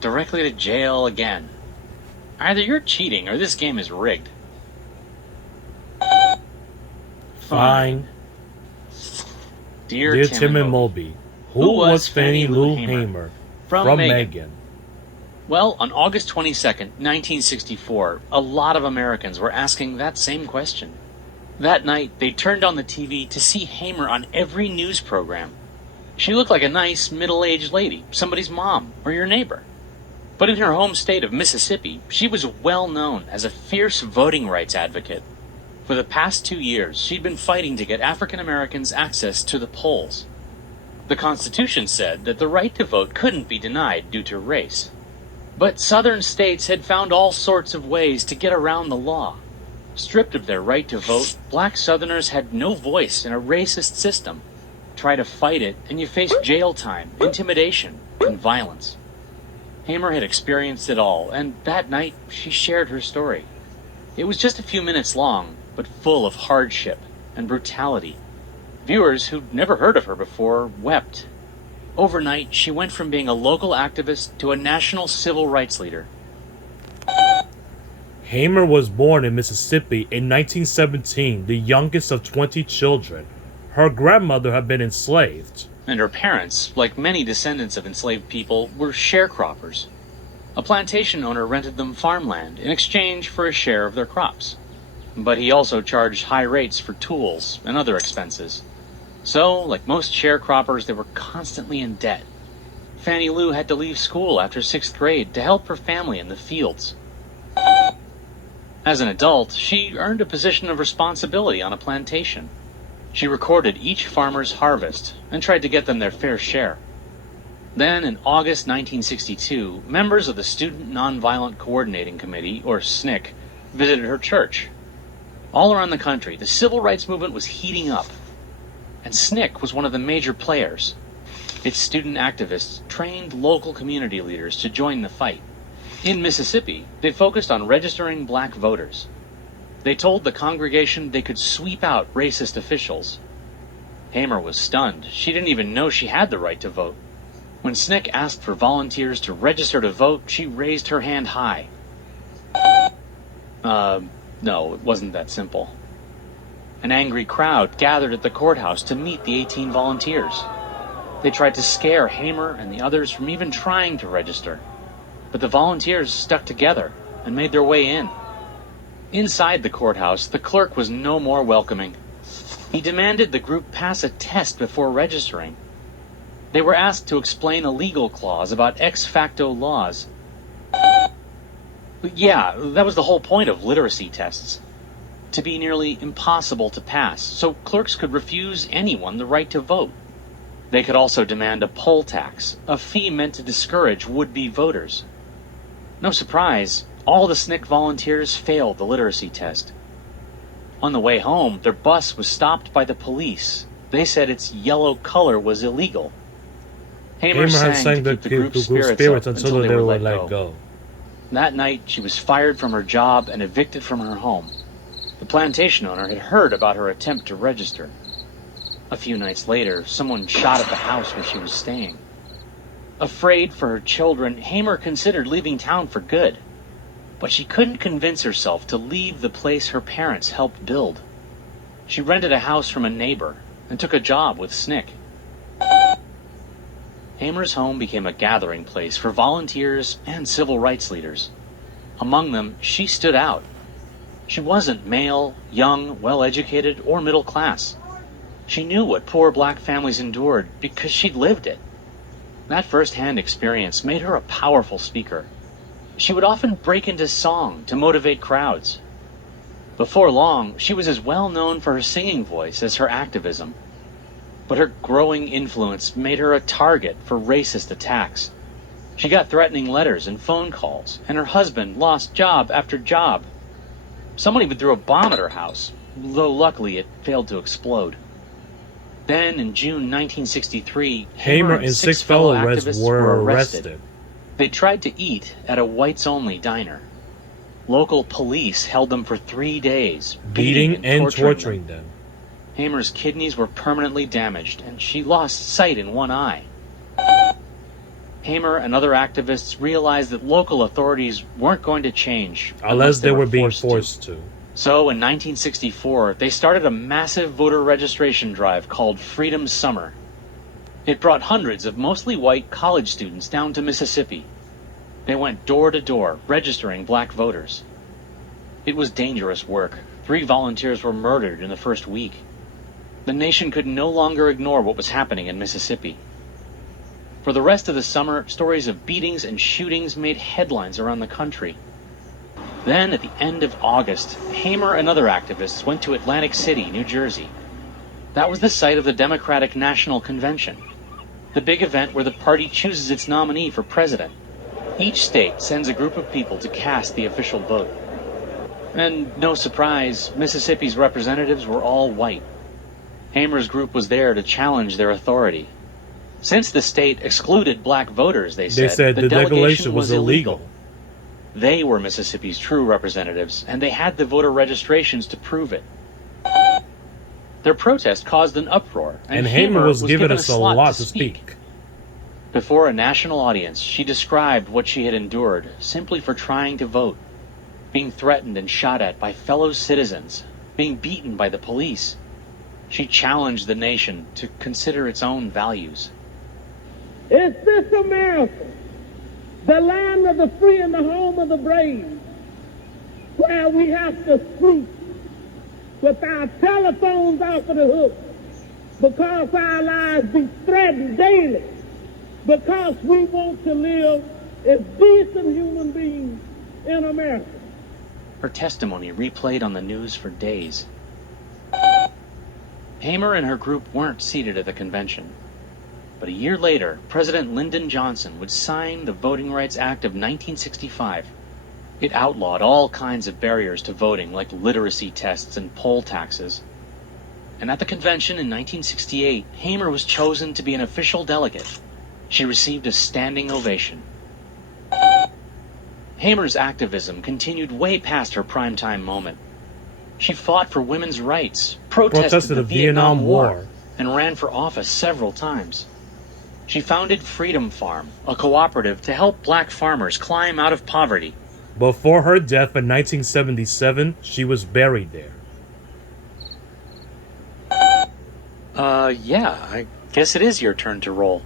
Directly to jail again. Either you're cheating or this game is rigged. Fine. Dear Dear Tim and Moby, who was Fannie Lou Hamer? From Megan. Megan. Well, on August 22nd, 1964, a lot of Americans were asking that same question. That night, they turned on the TV to see Hamer on every news program. She looked like a nice, middle-aged lady, somebody's mom, or your neighbor. But in her home state of Mississippi, she was well known as a fierce voting rights advocate. For the past 2 years, she'd been fighting to get African Americans access to the polls. The Constitution said that the right to vote couldn't be denied due to race. But southern states had found all sorts of ways to get around the law. Stripped of their right to vote, black Southerners had no voice in a racist system. Try to fight it, and you face jail time, intimidation, and violence. Hamer had experienced it all, and that night she shared her story. It was just a few minutes long, but full of hardship and brutality. Viewers who'd never heard of her before wept. Overnight, she went from being a local activist to a national civil rights leader. Hamer was born in Mississippi in 1917, the youngest of 20 children. Her grandmother had been enslaved. And her parents, like many descendants of enslaved people, were sharecroppers. A plantation owner rented them farmland in exchange for a share of their crops. But he also charged high rates for tools and other expenses. So, like most sharecroppers, they were constantly in debt. Fannie Lou had to leave school after 6th grade to help her family in the fields. As an adult, she earned a position of responsibility on a plantation. She recorded each farmer's harvest and tried to get them their fair share. Then, in August 1962, members of the Student Nonviolent Coordinating Committee, or SNCC, visited her church. All around the country, the civil rights movement was heating up, and SNCC was one of the major players. Its student activists trained local community leaders to join the fight. In Mississippi, they focused on registering black voters. They told the congregation they could sweep out racist officials. Hamer was stunned. She didn't even know she had the right to vote. When SNCC asked for volunteers to register to vote, she raised her hand high. No, it wasn't that simple. An angry crowd gathered at the courthouse to meet the 18 volunteers. They tried to scare Hamer and the others from even trying to register. But the volunteers stuck together and made their way in. Inside the courthouse, the clerk was no more welcoming. He demanded the group pass a test before registering. They were asked to explain a legal clause about ex facto laws. But yeah, that was the whole point of literacy tests. To be nearly impossible to pass, so clerks could refuse anyone the right to vote. They could also demand a poll tax, a fee meant to discourage would-be voters. No surprise, all the SNCC volunteers failed the literacy test. On the way home, their bus was stopped by the police. They said its yellow color was illegal. Hamer sang to keep the group's spirits up until they were let go. That night, she was fired from her job and evicted from her home. The plantation owner had heard about her attempt to register. A few nights later, someone shot at the house where she was staying. Afraid for her children, Hamer considered leaving town for good. But she couldn't convince herself to leave the place her parents helped build. She rented a house from a neighbor and took a job with SNCC. Hamer's home became a gathering place for volunteers and civil rights leaders. Among them, she stood out. She wasn't male, young, well-educated, or middle class. She knew what poor black families endured because she'd lived it. That first-hand experience made her a powerful speaker. She would often break into song to motivate crowds. Before long, she was as well known for her singing voice as her activism. But her growing influence made her a target for racist attacks. She got threatening letters and phone calls, and her husband lost job after job. Someone even threw a bomb at her house, though luckily it failed to explode. Then, in June 1963, Hamer and 6 fellow activists were arrested. They tried to eat at a whites-only diner. Local police held them for 3 days, beating and torturing them. Hamer's kidneys were permanently damaged, and she lost sight in one eye. Hamer and other activists realized that local authorities weren't going to change unless they were being to. forced to. So in 1964, they started a massive voter registration drive called Freedom Summer. It brought hundreds of mostly white college students down to Mississippi. They went door to door, registering black voters. It was dangerous work. 3 volunteers were murdered in the first week. The nation could no longer ignore what was happening in Mississippi. For the rest of the summer, stories of beatings and shootings made headlines around the country. Then, at the end of August, Hamer and other activists went to Atlantic City, New Jersey. That was the site of the Democratic National Convention, the big event where the party chooses its nominee for president. Each state sends a group of people to cast the official vote. And no surprise, Mississippi's representatives were all white. Hamer's group was there to challenge their authority. Since the state excluded black voters, they said the delegation was illegal. They were Mississippi's true representatives, and they had the voter registrations to prove it. Their protest caused an uproar, and Hamer was given us a lot to speak. Before a national audience, she described what she had endured simply for trying to vote. Being threatened and shot at by fellow citizens, being beaten by the police. She challenged the nation to consider its own values. Is this America, the land of the free and the home of the brave, where we have to sleep with our telephones off of the hook because our lives be threatened daily, because we want to live as decent human beings in America? Her testimony replayed on the news for days. Hamer and her group weren't seated at the convention. But a year later, President Lyndon Johnson would sign the Voting Rights Act of 1965. It outlawed all kinds of barriers to voting, like literacy tests and poll taxes. And at the convention in 1968, Hamer was chosen to be an official delegate. She received a standing ovation. Hamer's activism continued way past her primetime moment. She fought for women's rights, protested the Vietnam War, and ran for office several times. She founded Freedom Farm, a cooperative to help black farmers climb out of poverty. Before her death in 1977, she was buried there. Yeah, I guess it is your turn to roll.